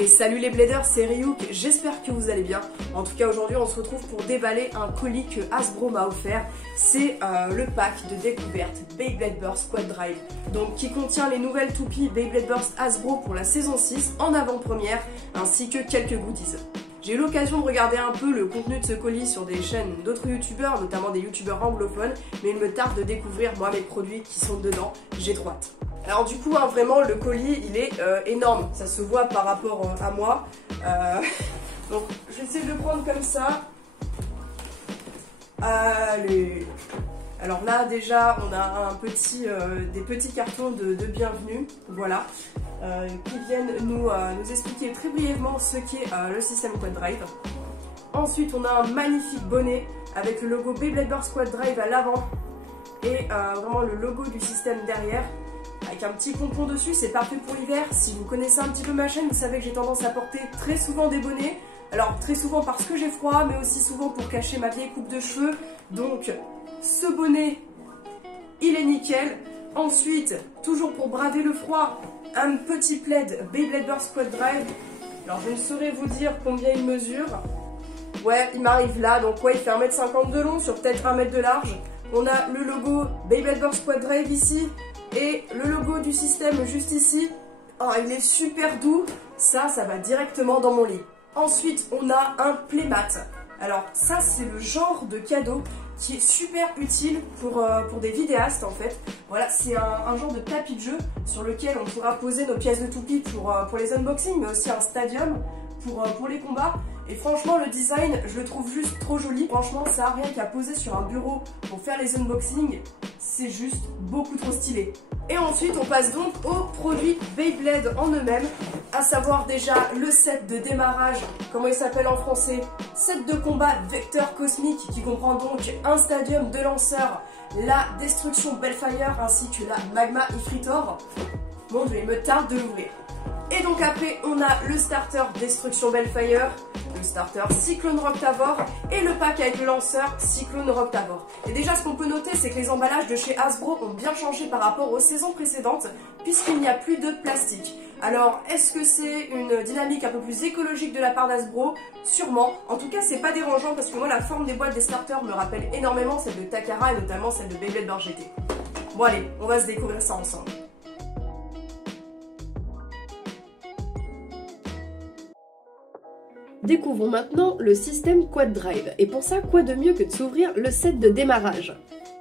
Et salut les bladers, c'est Ryuk, j'espère que vous allez bien. En tout cas aujourd'hui on se retrouve pour déballer un colis que Hasbro m'a offert. C'est le pack de découverte Beyblade Burst Quad Drive, donc qui contient les nouvelles toupies Beyblade Burst Hasbro pour la saison 6 en avant-première, ainsi que quelques goodies. J'ai eu l'occasion de regarder un peu le contenu de ce colis sur des chaînes d'autres youtubeurs, notamment des youtubeurs anglophones, mais il me tarde de découvrir moi mes produits qui sont dedans, j'ai trop hâte. Alors du coup, vraiment le colis il est énorme, ça se voit par rapport à moi. Donc je vais essayer de le prendre comme ça. Allez. Alors là déjà on a des petits cartons de bienvenue, voilà, qui viennent nous expliquer très brièvement ce qu'est le système Quad Drive. Ensuite on a un magnifique bonnet avec le logo Beyblade Burst Quad Drive à l'avant et vraiment le logo du système derrière, avec un petit pompon dessus, c'est parfait pour l'hiver. Si vous connaissez un petit peu ma chaîne, vous savez que j'ai tendance à porter très souvent des bonnets. Alors très souvent parce que j'ai froid, mais aussi souvent pour cacher ma vieille coupe de cheveux. Donc ce bonnet, il est nickel. Ensuite, toujours pour braver le froid, un petit plaid Beyblade Burst Quad Drive. Alors je ne saurais vous dire combien il mesure. Ouais, il m'arrive là, donc ouais, il fait 1,50 m de long sur peut-être 1 m de large. On a le logo Beyblade Burst Quad Drive ici. Et le logo du système juste ici. Oh, il est super doux. Ça va directement dans mon lit. Ensuite, on a un playmat. Alors ça, c'est le genre de cadeau qui est super utile pour des vidéastes en fait. Voilà, c'est un genre de tapis de jeu sur lequel on pourra poser nos pièces de toupie pour les unboxings, mais aussi un stadium pour les combats. Et franchement, le design, je le trouve juste trop joli. Franchement, ça a rien qu'à poser sur un bureau pour faire les unboxings. C'est juste beaucoup trop stylé. Et ensuite, on passe donc aux produits Beyblade en eux-mêmes, à savoir déjà le set de démarrage, comment il s'appelle en français, set de combat Vecteur Cosmique, qui comprend donc un stadium de lanceurs, la Destruction Bellfire ainsi que la Magma Ifritor. Bon, je me tarde de l'ouvrir. Et donc après, on a le starter Destruction Bellfire, le starter Cyclone Roctavor et le pack avec le lanceur Cyclone Roctavor. Et déjà, ce qu'on peut noter, c'est que les emballages de chez Hasbro ont bien changé par rapport aux saisons précédentes, puisqu'il n'y a plus de plastique. Alors, est-ce que c'est une dynamique un peu plus écologique de la part d'Hasbro? Sûrement. En tout cas, c'est pas dérangeant parce que moi, la forme des boîtes des starters me rappelle énormément celle de Takara et notamment celle de Beyblade Burst GT. Bon allez, on va se découvrir ça ensemble. Découvrons maintenant le système Quad Drive, et pour ça, quoi de mieux que de s'ouvrir le set de démarrage.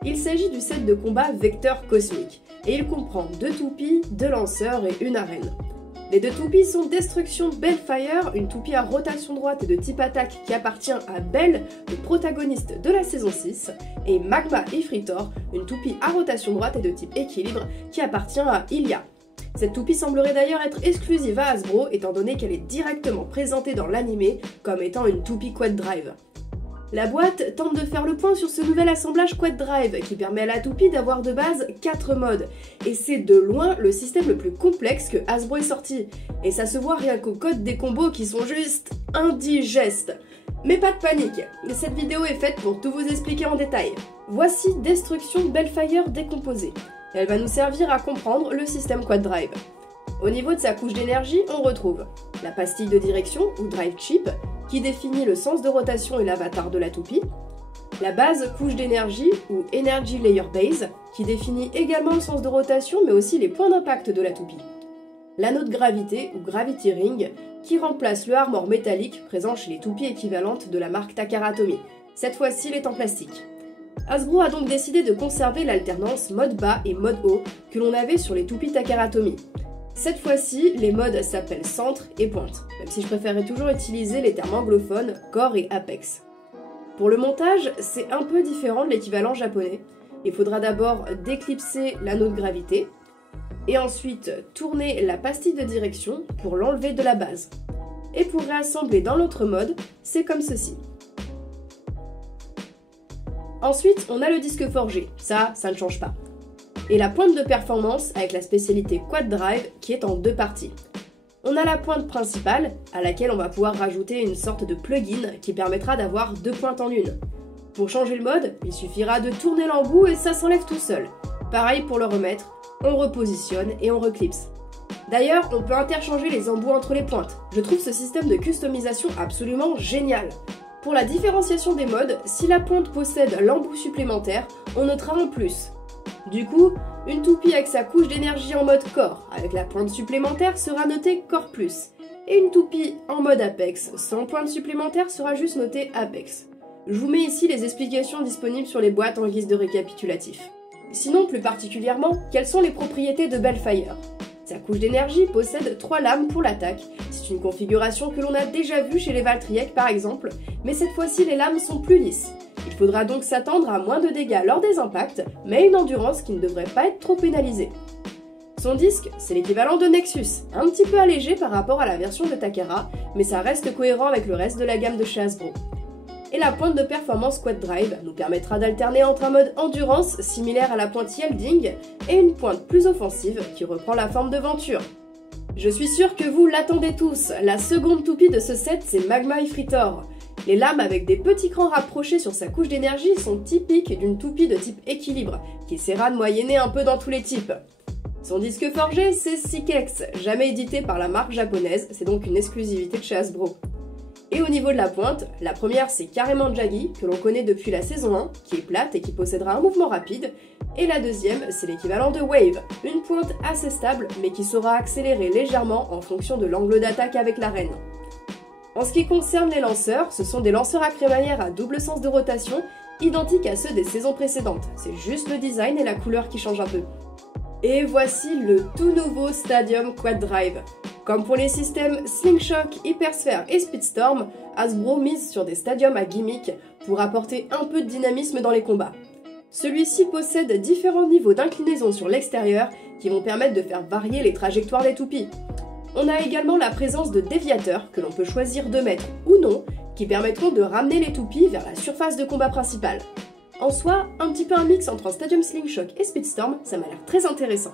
Il s'agit du set de combat Vecteur Cosmique, et il comprend 2 toupies, 2 lanceurs et une arène. Les 2 toupies sont Destruction Bellfire, une toupie à rotation droite et de type attaque qui appartient à Bell, le protagoniste de la saison 6, et Magma Ifritor, une toupie à rotation droite et de type équilibre qui appartient à Ilia. Cette toupie semblerait d'ailleurs être exclusive à Hasbro, étant donné qu'elle est directement présentée dans l'animé comme étant une toupie Quad Drive. La boîte tente de faire le point sur ce nouvel assemblage Quad Drive qui permet à la toupie d'avoir de base 4 modes, et c'est de loin le système le plus complexe que Hasbro ait sorti, et ça se voit rien qu'au code des combos qui sont juste indigestes. Mais pas de panique, cette vidéo est faite pour tout vous expliquer en détail. Voici Destruction Bellfire décomposée. Elle va nous servir à comprendre le système Quad Drive. Au niveau de sa couche d'énergie, on retrouve la pastille de direction, ou Drive Chip, qui définit le sens de rotation et l'avatar de la toupie, la base couche d'énergie, ou Energy Layer Base, qui définit également le sens de rotation mais aussi les points d'impact de la toupie, l'anneau de gravité, ou Gravity Ring, qui remplace le armor métallique présent chez les toupies équivalentes de la marque Takara Tomy. Cette fois-ci, il est en plastique. Hasbro a donc décidé de conserver l'alternance mode bas et mode haut que l'on avait sur les toupies Takara Tomy. Cette fois-ci, les modes s'appellent centre et pointe, même si je préférais toujours utiliser les termes anglophones core et apex. Pour le montage, c'est un peu différent de l'équivalent japonais. Il faudra d'abord déclipser l'anneau de gravité, et ensuite tourner la pastille de direction pour l'enlever de la base. Et pour réassembler dans l'autre mode, c'est comme ceci. Ensuite, on a le disque forgé, ça ne change pas. Et la pointe de performance avec la spécialité Quad Drive qui est en 2 parties. On a la pointe principale, à laquelle on va pouvoir rajouter une sorte de plugin qui permettra d'avoir 2 pointes en une. Pour changer le mode, il suffira de tourner l'embout et ça s'enlève tout seul. Pareil pour le remettre, on repositionne et on reclipse. D'ailleurs, on peut interchanger les embouts entre les pointes. Je trouve ce système de customisation absolument génial. Pour la différenciation des modes, si la pointe possède l'embout supplémentaire, on notera un plus. Du coup, une toupie avec sa couche d'énergie en mode corps, avec la pointe supplémentaire, sera notée corps plus. Et une toupie en mode apex, sans pointe supplémentaire, sera juste notée apex. Je vous mets ici les explications disponibles sur les boîtes en guise de récapitulatif. Sinon, plus particulièrement, quelles sont les propriétés de Bellfire ? Sa couche d'énergie possède 3 lames pour l'attaque. C'est une configuration que l'on a déjà vue chez les Valtryek par exemple, mais cette fois-ci les lames sont plus lisses. Il faudra donc s'attendre à moins de dégâts lors des impacts, mais une endurance qui ne devrait pas être trop pénalisée. Son disque, c'est l'équivalent de Nexus, un petit peu allégé par rapport à la version de Takara, mais ça reste cohérent avec le reste de la gamme de chez Hasbro. Et la pointe de performance Quad Drive nous permettra d'alterner entre un mode endurance similaire à la pointe Yielding et une pointe plus offensive qui reprend la forme de Venture. Je suis sûre que vous l'attendez tous, la seconde toupie de ce set c'est Magma Ifritor. Les lames avec des petits crans rapprochés sur sa couche d'énergie sont typiques d'une toupie de type équilibre, qui essaiera de moyenner un peu dans tous les types. Son disque forgé c'est Sikex, jamais édité par la marque japonaise, c'est donc une exclusivité de chez Hasbro. Et au niveau de la pointe, la première c'est carrément Jaggi, que l'on connaît depuis la saison 1, qui est plate et qui possédera un mouvement rapide, et la deuxième c'est l'équivalent de Wave, une pointe assez stable mais qui saura accélérer légèrement en fonction de l'angle d'attaque avec l'arène. En ce qui concerne les lanceurs, ce sont des lanceurs à crémaillère à double sens de rotation, identiques à ceux des saisons précédentes, c'est juste le design et la couleur qui changent un peu. Et voici le tout nouveau Stadium Quad Drive. Comme pour les systèmes Slingshock, Hypersphere et Speedstorm, Hasbro mise sur des stadiums à gimmick pour apporter un peu de dynamisme dans les combats. Celui-ci possède différents niveaux d'inclinaison sur l'extérieur qui vont permettre de faire varier les trajectoires des toupies. On a également la présence de déviateurs que l'on peut choisir de mettre ou non, qui permettront de ramener les toupies vers la surface de combat principale. En soi, un petit peu un mix entre un Stadium Slingshock et Speedstorm, ça m'a l'air très intéressant.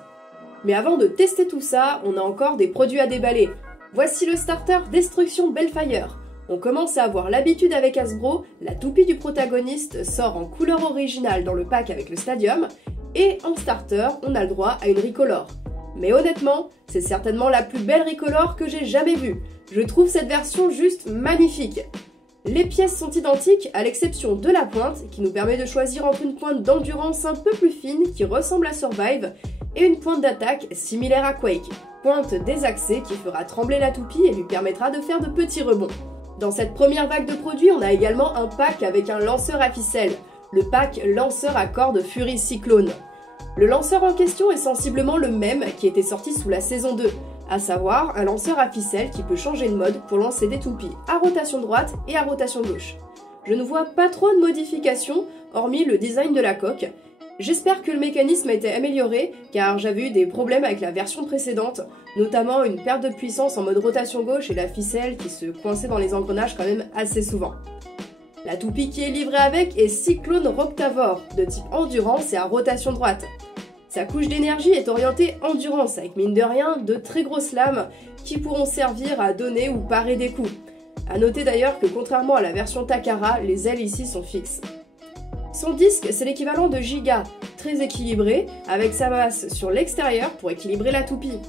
Mais avant de tester tout ça, on a encore des produits à déballer. Voici le starter Destruction Bellfire. On commence à avoir l'habitude avec Hasbro, la toupie du protagoniste sort en couleur originale dans le pack avec le Stadium, et en starter, on a le droit à une Recolor. Mais honnêtement, c'est certainement la plus belle Recolor que j'ai jamais vue. Je trouve cette version juste magnifique. Les pièces sont identiques à l'exception de la pointe qui nous permet de choisir entre une pointe d'endurance un peu plus fine qui ressemble à Survive et une pointe d'attaque similaire à Quake, pointe désaxée qui fera trembler la toupie et lui permettra de faire de petits rebonds. Dans cette première vague de produits, on a également un pack avec un lanceur à ficelle, le pack lanceur à cordes Fury Cyclone. Le lanceur en question est sensiblement le même qui était sorti sous la saison 2, à savoir un lanceur à ficelle qui peut changer de mode pour lancer des toupies à rotation droite et à rotation gauche. Je ne vois pas trop de modifications, hormis le design de la coque. J'espère que le mécanisme a été amélioré, car j'avais eu des problèmes avec la version précédente, notamment une perte de puissance en mode rotation gauche et la ficelle qui se coinçait dans les engrenages quand même assez souvent. La toupie qui est livrée avec est Cyclone Roctavor, de type endurance et à rotation droite. Sa couche d'énergie est orientée endurance, avec mine de rien de très grosses lames qui pourront servir à donner ou parer des coups. A noter d'ailleurs que contrairement à la version Takara, les ailes ici sont fixes. Son disque, c'est l'équivalent de Giga, très équilibré, avec sa masse sur l'extérieur pour équilibrer la toupie.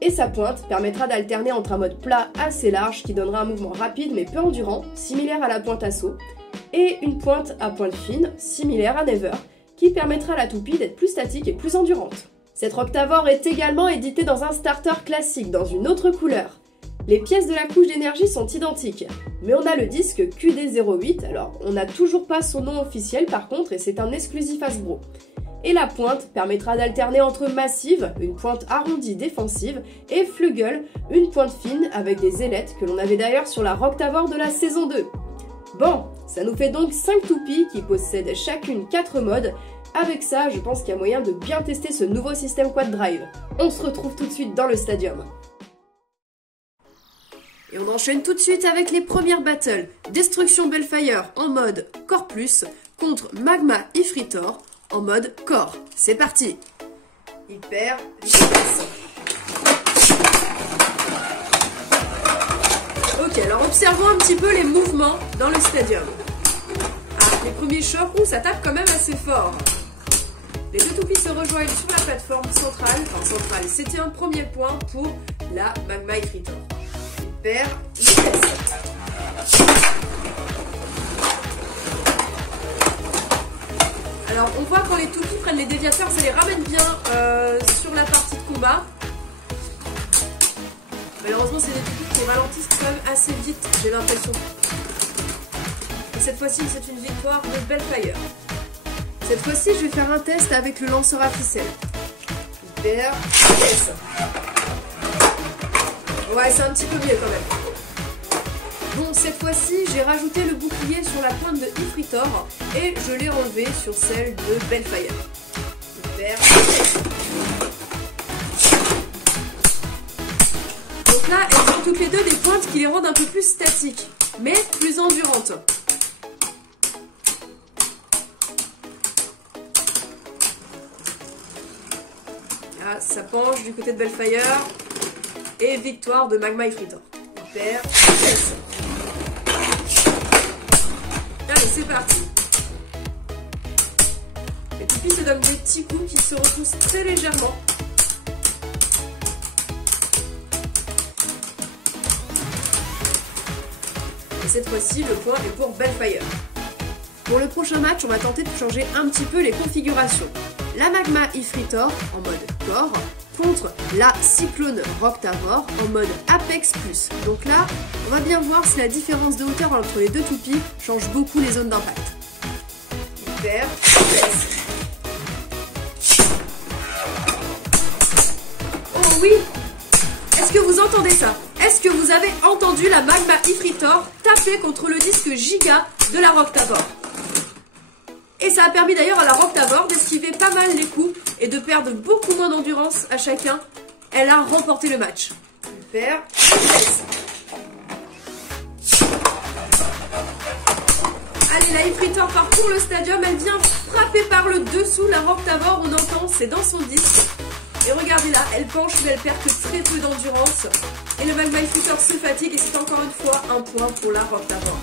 Et sa pointe permettra d'alterner entre un mode plat assez large qui donnera un mouvement rapide mais peu endurant, similaire à la pointe Assaut, et une pointe à pointe fine, similaire à Never, qui permettra à la toupie d'être plus statique et plus endurante. Cette Roctavor est également éditée dans un starter classique, dans une autre couleur. Les pièces de la couche d'énergie sont identiques, mais on a le disque QD08, alors on n'a toujours pas son nom officiel par contre, et c'est un exclusif Hasbro. Et la pointe permettra d'alterner entre Massive, une pointe arrondie défensive, et Flugel, une pointe fine avec des ailettes que l'on avait d'ailleurs sur la Roctavor de la saison 2. Bon, ça nous fait donc 5 toupies qui possèdent chacune 4 modes. Avec ça, je pense qu'il y a moyen de bien tester ce nouveau système Quad Drive. On se retrouve tout de suite dans le Stadium. Et on enchaîne tout de suite avec les premières battles. Destruction Bellfire en mode Core Plus contre Magma Ifritor en mode Core. C'est parti. Hyper vitesse. Ok, alors observons un petit peu les mouvements dans le Stadium. Ah, les premiers chocs, ça tape quand même assez fort. Les deux toupies se rejoignent sur la plateforme centrale. Enfin, centrale, c'était un premier point pour la Magma Ifritor. Hyper vitesse. Alors, on voit quand les toupies prennent les déviateurs, ça les ramène bien sur la partie de combat. Malheureusement, c'est des toupies qui ralentissent quand même assez vite, j'ai l'impression. Et cette fois-ci, c'est une victoire de Bellfire. Cette fois-ci, je vais faire un test avec le lanceur à ficelle. Hyper vitesse. Ouais, c'est un petit peu mieux quand même. Bon, cette fois-ci, j'ai rajouté le bouclier sur la pointe de Ifritor et je l'ai enlevé sur celle de Bellfire. Hyper vitesse. Donc là, elles ont toutes les deux des pointes qui les rendent un peu plus statiques, mais plus endurantes. Ah, ça penche du côté de Bellfire. Et victoire de Magma Ifritor. Hyper vitesse. Allez, c'est parti. Les toupies se donnent des petits coups qui se repoussent très légèrement. Et cette fois-ci, le point est pour Bellfire. Pour le prochain match, on va tenter de changer un petit peu les configurations. La Magma Ifritor en mode corps contre la Cyclone Roctavor en mode Apex Plus. Donc là, on va bien voir si la différence de hauteur entre les deux toupies change beaucoup les zones d'impact. Hyper vitesse. Oh oui! Est-ce que vous entendez ça? Est-ce que vous avez entendu la Magma Ifritor taper contre le disque giga de la Roctavor? Et ça a permis d'ailleurs à la Roctavor d'esquiver pas mal les coups et de perdre beaucoup moins d'endurance à chacun. Elle a remporté le match. Hyper vitesse. Allez, la Ifritor parcourt le stadium, elle vient frapper par le dessous la Roctavor, on entend, c'est dans son disque. Et regardez là, elle penche mais elle perd que très peu d'endurance. Et le Magma Ifritor se fatigue et c'est encore une fois un point pour la Roctavor.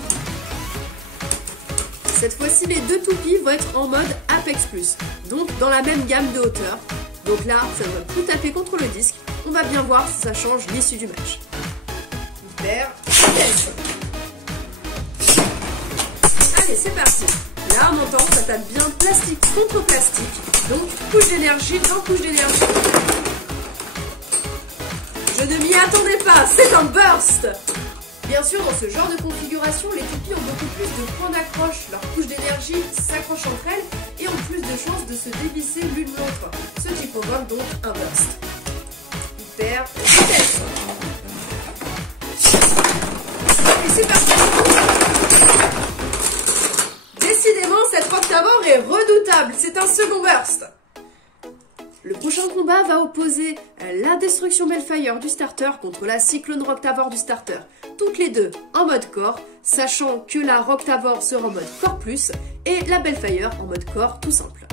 Cette fois-ci, les deux toupies vont être en mode Apex Plus, donc dans la même gamme de hauteur. Donc là, ça va plus taper contre le disque. On va bien voir si ça change l'issue du match. Hyper vitesse. Allez, c'est parti. Là, on entend, ça tape bien plastique contre plastique. Donc, couche d'énergie dans couche d'énergie. Je ne m'y attendais pas, c'est un burst. Bien sûr, dans ce genre de configuration, les toupies ont beaucoup plus de points d'accroche. Leurs couches d'énergie s'accrochent entre elles et ont plus de chances de se dévisser l'une l'autre, ce qui provoque donc un burst. Hyper vitesse. Et c'est parti. Décidément, cette Roctavor est redoutable. C'est un second burst. Le prochain combat va opposer la Destruction Bellfire du starter contre la Cyclone Roctavor du starter. Toutes les deux en mode corps, sachant que la Roctavor sera en mode corps plus et la Bellfire en mode corps tout simple.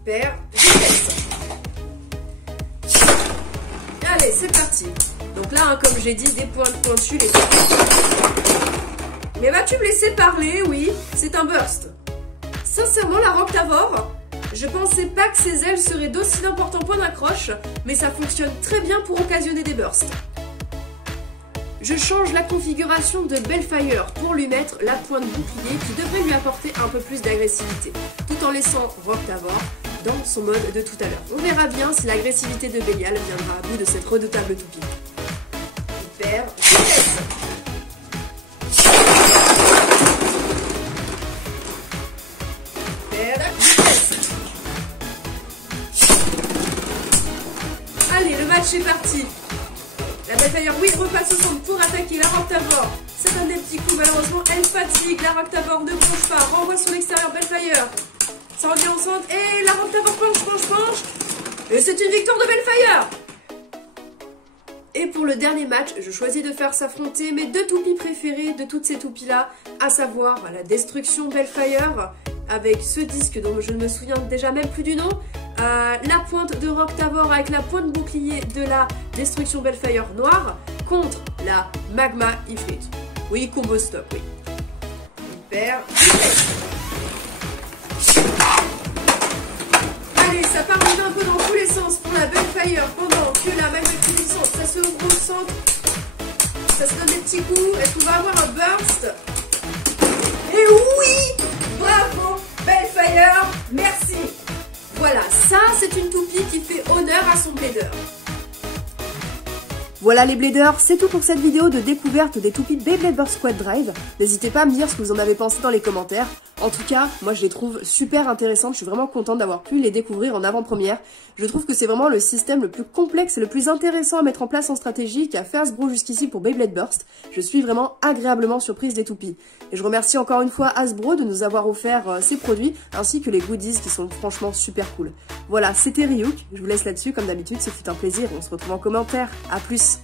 Hyper vitesse. Allez, c'est parti. Donc là, hein, comme j'ai dit, des points pointus, les points. Mais vas-tu me laisser parler? Oui, c'est un burst. Sincèrement, la Roctavor, je pensais pas que ses ailes seraient d'aussi d'importants points d'accroche, mais ça fonctionne très bien pour occasionner des bursts. Je change la configuration de Bellfire pour lui mettre la pointe bouclier qui devrait lui apporter un peu plus d'agressivité, tout en laissant Roctavor dans son mode de tout à l'heure. On verra bien si l'agressivité de Belial viendra à bout de cette redoutable toupie. Hyper vitesse. Hyper vitesse. Allez, le match est parti. La Bellfire, oui, repasse au centre pour attaquer la Roctavor. C'est un des petits coups, malheureusement, elle fatigue. La Roctavor ne bouge pas, renvoie sur l'extérieur Bellfire. Ça revient au centre, et la Roctavor penche. Et c'est une victoire de Bellfire. Et pour le dernier match, je choisis de faire s'affronter mes deux toupies préférées de toutes ces toupies-là, à savoir la Destruction Bellfire, avec ce disque dont je ne me souviens déjà même plus du nom, la pointe de Roctavor avec la pointe bouclier de la Destruction Bellfire noire contre la Magma Ifrit. Oui, combo stop, oui. Hyper vitesse. ça part déjà un peu dans tous les sens pour la Bellfire pendant que la Magmatic puissante, ça se ouvre au centre, ça se donne des petits coups. Est-ce qu'on va avoir un burst? Et oui! Bravo Bellfire, merci! Voilà, ça c'est une toupie qui fait honneur à son blader. Voilà les bladers, c'est tout pour cette vidéo de découverte des toupies Beyblade Burst Squad Drive. N'hésitez pas à me dire ce que vous en avez pensé dans les commentaires. En tout cas, moi je les trouve super intéressantes, je suis vraiment contente d'avoir pu les découvrir en avant-première. Je trouve que c'est vraiment le système le plus complexe et le plus intéressant à mettre en place en stratégie qu'a fait Hasbro jusqu'ici pour Beyblade Burst. Je suis vraiment agréablement surprise des toupies. Et je remercie encore une fois Hasbro de nous avoir offert ces produits, ainsi que les goodies qui sont franchement super cool. Voilà, c'était Ryuk, je vous laisse là-dessus comme d'habitude, ce fut un plaisir, on se retrouve en commentaire, à plus.